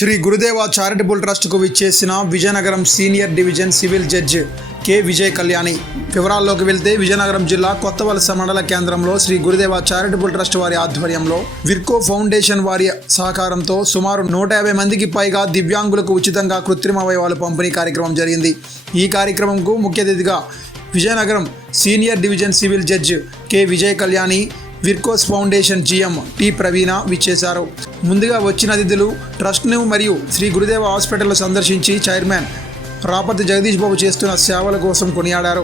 శ్రీ గురుదేవ చారిటబుల్ ట్రస్ట్కు విచ్చేసిన Vizianagaram senior division civil judge K. Vijay Kalyani. వివరాల్లోకి వెళ్తే విజయనగరం జిల్లా కొత్త వలస మండల కేంద్రంలో శ్రీ గురుదేవ చారిటబుల్ ట్రస్ట్ వారి ఆధ్వర్యంలో విర్కో ఫౌండేషన్ వారి సహకారంతో సుమారు నూట యాభై మందికి పైగా దివ్యాంగులకు ఉచితంగా కృత్రిమ అవయవాలు పంపిణీ కార్యక్రమం జరిగింది. ఈ కార్యక్రమంకు ముఖ్య అతిథిగా Vizianagaram senior division civil judge K. Vijay Kalyani విర్కోస్ foundation GM T Praveena విచ్చేశారు. ముందుగా వచ్చిన అతిథులు ట్రస్ట్ను మరియు శ్రీ గురుదేవ హాస్పిటల్ సందర్శించి చైర్మన్ రాపతి జగదీష్ బాబు చేస్తున్న సేవల కోసం కొనియాడారు.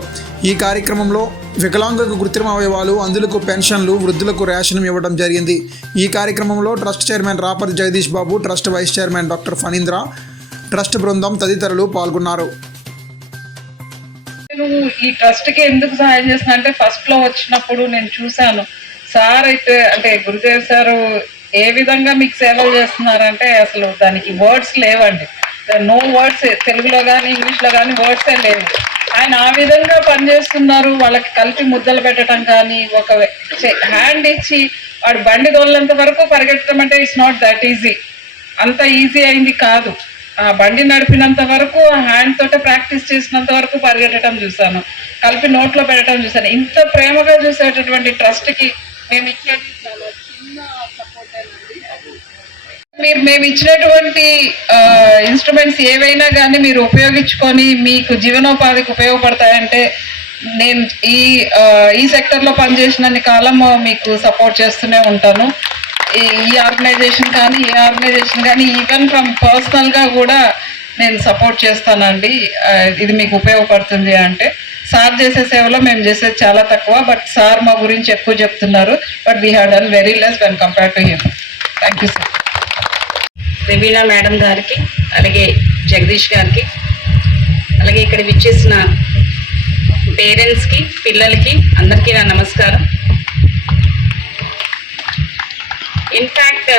ఈ కార్యక్రమంలో వికలాంగులకు కృత్రిమ అవయవాలు అందులకు పెన్షన్లు వృద్ధులకు రేషన్ ఇవ్వడం జరిగింది. ఈ కార్యక్రమంలో trust chairman Rapati Jagadish Babu trust vice chairman doctor Phanindra trust బృందం తదితరులు పాల్గొన్నారు. ఈ ట్రస్ట్కి ఎందుకు సహాయం చేస్తున్నా అంటే ఫస్ట్లో వచ్చినప్పుడు నేను చూశాను. సార్ అయితే అంటే గురుదేవ్ సార్ ఏ విధంగా మీకు సేవలు చేస్తున్నారంటే అసలు దానికి వర్డ్స్ లేవండి. నో వర్డ్స్ తెలుగులో కానీ ఇంగ్లీష్లో కానీ వర్డ్సే లేవు. ఆయన ఆ విధంగా పనిచేస్తున్నారు. వాళ్ళకి కలిపి ముద్దలు పెట్టడం కానీ ఒక హ్యాండ్ ఇచ్చి వాడు బండి దోలేంత వరకు పరిగెత్తడం అంటే ఇట్స్ నాట్ దట్ ఈజీ అంత ఈజీ అయింది కాదు. ఆ బండి నడిపినంత వరకు ఆ హ్యాండ్ తోటే ప్రాక్టీస్ చేసినంత వరకు పరిగెట్టడం చూశాను. కలిపి నోట్లో పెట్టడం చూశాను. ఇంత ప్రేమగా చూసేటటువంటి ట్రస్ట్కి మేము ఇచ్చేది చాలా చిన్న సపోర్ట్ మీరు మేము ఇచ్చినటువంటి ఇన్స్ట్రుమెంట్స్ ఏవైనా కానీ మీరు ఉపయోగించుకొని మీకు జీవనోపాధికి ఉపయోగపడతాయంటే నేను ఈ ఈ సెక్టర్లో పనిచేసినన్ని కాలం మీకు సపోర్ట్ చేస్తూనే ఉంటాను. ఈ ఈ ఆర్గనైజేషన్ కానీ ఏ ఆర్గనైజేషన్ కానీ ఈవెన్ ఫ్రమ్ పర్సనల్గా కూడా నేను సపోర్ట్ చేస్తానండి. ఇది మీకు ఉపయోగపడుతుంది అంటే సార్ చేసే సేవలో మేము చేసేది చాలా తక్కువ బట్ సార్ మా గురించి ఎక్కువ చెప్తున్నారు but we have done very less when compare to him thank you sir Rebina madam గారికి అలాగే జగదీష్ గారికి అలాగే ఇక్కడ విచ్చేసిన పేరెంట్స్కి పిల్లలకి అందరికీ నా నమస్కారం. ఇన్ఫ్యాక్ట్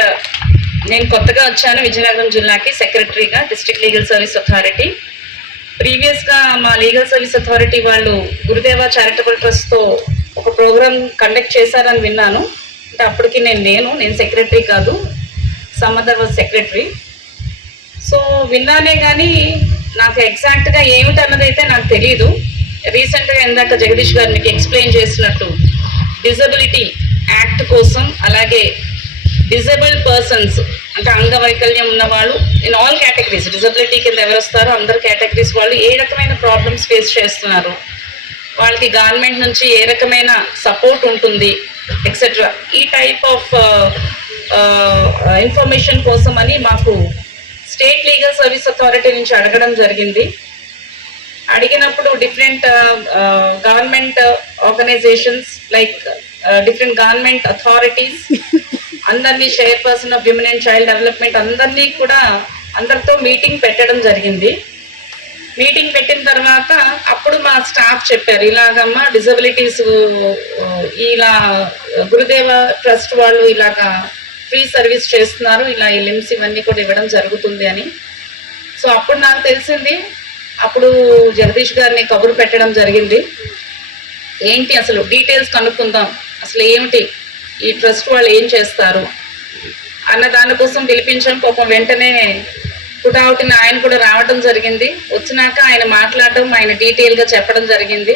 నేను కొత్తగా వచ్చాను విజయనగరం జిల్లాకి సెక్రటరీగా డిస్ట్రిక్ట్ లీగల్ సర్వీస్ అథారిటీ. ప్రీవియస్గా మా లీగల్ సర్వీస్ అథారిటీ వాళ్ళు గురుదేవ చారిటబుల్ ట్రస్ట్తో ఒక ప్రోగ్రామ్ కండక్ట్ చేశారని విన్నాను. అంటే అప్పటికి నేను లేను నేను సెక్రటరీ కాదు some other was secretary. So విన్నానే కానీ నాకు ఎగ్జాక్ట్గా ఏమిటి అన్నదైతే నాకు తెలియదు రీసెంట్గా ఇందాక జగదీష్ గారు మీకు ఎక్స్ప్లెయిన్ చేసినట్టు డిజబిలిటీ యాక్ట్ కోసం అలాగే డిజేబుల్ పర్సన్స్ అంటే అంగవైకల్యం ఉన్న వాళ్ళు ఇన్ ఆల్ కేటగిరీస్ డిజబిలిటీ కింద ఎవరు వస్తారో అందరు కేటగిరీస్ వాళ్ళు ఏ రకమైన ప్రాబ్లమ్స్ ఫేస్ చేస్తున్నారు? వాళ్ళకి గవర్నమెంట్ నుంచి ఏ రకమైన సపోర్ట్ ఉంటుంది ఎక్సెట్రా ఈ టైప్ ఆఫ్ ఇన్ఫర్మేషన్ కోసం అని మాకు స్టేట్ లీగల్ సర్వీస్ అథారిటీ నుంచి అడగడం జరిగింది. అడిగినప్పుడు different government organisations like different government authorities అందరినీ chairperson of women and child development అందరినీ కూడా అందరితో మీటింగ్ పెట్టడం జరిగింది. మీటింగ్ పెట్టిన తర్వాత అప్పుడు మా స్టాఫ్ చెప్పారు ఇలాగమ్మా డిజబిలిటీస్ ఇలా గురుదేవ ట్రస్ట్ వాళ్ళు ఇలాగా ఫ్రీ సర్వీస్ చేస్తున్నారు ఇలా ఈ లిమ్స్ ఇవన్నీ కూడా ఇవ్వడం జరుగుతుంది అని. సో అప్పుడు నాకు తెలిసింది అప్పుడు జగదీష్ గారిని కబురు పెట్టడం జరిగింది. ఏంటి అసలు? డీటెయిల్స్ కనుక్కుందాం. అసలు ఏమిటి? ఈ ట్రస్ట్ వాళ్ళు ఏం చేస్తారు? అన్న దానికోసం పిలిపించడం పాపం వెంటనే పుటావుటిన ఆయన కూడా రావడం జరిగింది. వచ్చినాక ఆయన మాట్లాడడం ఆయన డీటెయిల్గా చెప్పడం జరిగింది.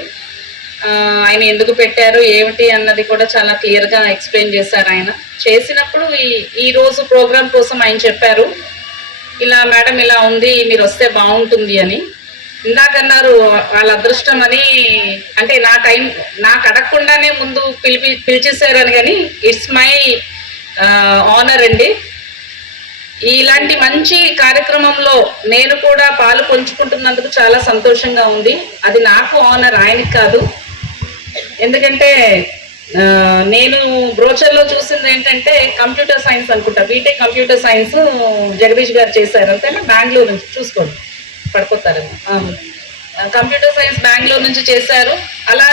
ఆయన ఎందుకు పెట్టారు ఏమిటి అన్నది కూడా చాలా క్లియర్గా ఎక్స్ప్లెయిన్ చేశారు ఆయన. చేసినప్పుడు ఈ ఈరోజు ప్రోగ్రాం కోసం ఆయన చెప్పారు. ఇలా మేడం ఇలా ఉంది మీరు వస్తే బాగుంటుంది అని. ఇందాకన్నారు వాళ్ళ అదృష్టం అని అంటే నా టైం నాకు అడగకుండానే ముందు పిలిపి పిలిచేసారని కానీ ఇట్స్ మై ఆనర్ అండి. ఇలాంటి మంచి కార్యక్రమంలో నేను కూడా పాలు పంచుకుంటున్నందుకు చాలా సంతోషంగా ఉంది. అది నాకు ఆనర్ ఆయనకి కాదు. ఎందుకంటే నేను బ్రోచర్లో చూసింది ఏంటంటే కంప్యూటర్ సైన్స్ అనుకుంటా. బీటెక్ కంప్యూటర్ సైన్స్ జగదీష్ గారు చేశారు. అంతేనా? బెంగళూరు నుంచి చూసుకోండి. పడిపోతారేమో కంప్యూటర్ సైన్స్ బెంగళూరు నుంచి చేశారు. అలా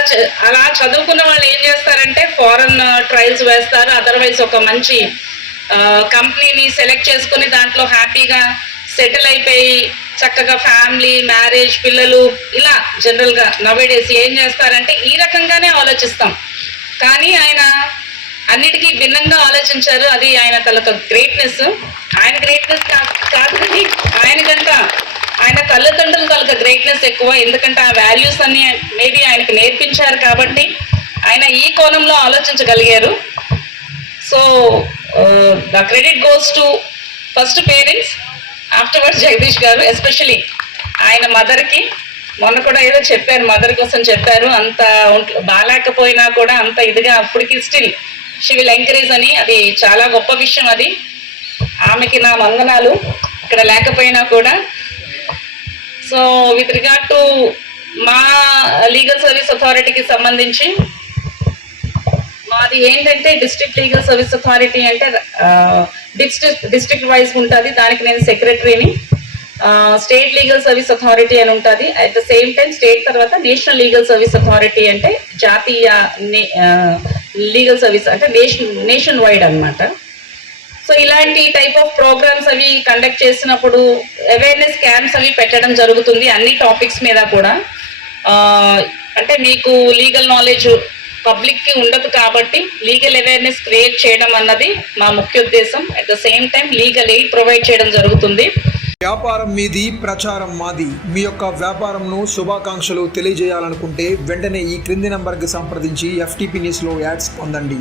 అలా చదువుకున్న వాళ్ళు ఏం చేస్తారంటే ఫారెన్ ట్రయల్స్ వేస్తారు. అదర్వైజ్ ఒక మంచి కంపెనీని సెలెక్ట్ చేసుకుని దాంట్లో హ్యాపీగా సెటిల్ అయిపోయి చక్కగా ఫ్యామిలీ మ్యారేజ్ పిల్లలు ఇలా జనరల్గా నవేడేస్ ఏం చేస్తారంటే ఈ రకంగానే ఆలోచిస్తాం. కానీ ఆయన అన్నిటికీ భిన్నంగా ఆలోచించారు. అది ఆయన తలక గ్రేట్నెస్ ఆయన గ్రేట్నెస్ కాదు కానీ ఆయనకంట ఆయన తల్లిదండ్రులు తలక గ్రేట్నెస్ ఎక్కువ. ఎందుకంటే ఆ వాల్యూస్ అన్ని మేబీ ఆయనకు నేర్పించారు కాబట్టి ఆయన ఈ కోణంలో ఆలోచించగలిగారు. So the credit goes to first parents afterwards Jagadish గారు ఎస్పెషలీ ఆయన మదర్కి మొన్న కూడా ఏదో చెప్పారు మదర్ కోసం చెప్పారు. అంత బాగాలేకపోయినా కూడా అంత ఇదిగా అప్పటికి స్టిల్ షీ విల్ ఎంకరేజ్ అని. అది చాలా గొప్ప విషయం అది. ఆమెకి నా వందనాలు. ఇక్కడ లేకపోయినా కూడా సో విత్ రిగార్డ్ టు మా లీగల్ సర్వీస్ అథారిటీకి సంబంధించి మాది ఏంటంటే డిస్ట్రిక్ట్ లీగల్ సర్వీస్ అథారిటీ అంటే డిస్ట్రిక్ట్ డిస్ట్రిక్ట్ వైజ్ ఉంటుంది. దానికి నేను సెక్రటరీని స్టేట్ లీగల్ సర్వీస్ అథారిటీ అని ఉంటుంది. At the same time state తర్వాత నేషనల్ లీగల్ సర్వీస్ అథారిటీ అంటే జాతీయ లీగల్ సర్వీస్ అంటే నేషన్ నేషన్ వైడ్ అనమాట సో ఇలాంటి టైప్ ఆఫ్ ప్రోగ్రామ్స్ అవి కండక్ట్ చేసినప్పుడు అవేర్నెస్ క్యాంప్స్ అవి పెట్టడం జరుగుతుంది అన్ని టాపిక్స్ మీద కూడా. అంటే మీకు లీగల్ నాలెడ్జ్ పబ్లిక్కి ఉండదు కాబట్టి లీగల్ అవేర్నెస్ క్రియేట్ చేయడం అన్నది మా ముఖ్య ఉద్దేశం. At the same time legal aid provide చేయడం జరుగుతుంది. వ్యాపారం మీది ప్రచారం మాది. మీ యొక్క వ్యాపారంను శుభాకాంక్షలు తెలియజేయాలనుకుంటే వెంటనే ఈ క్రింది నంబర్కి సంప్రదించి ఎఫ్టీపీ న్యూస్లో యాడ్స్ పొందండి.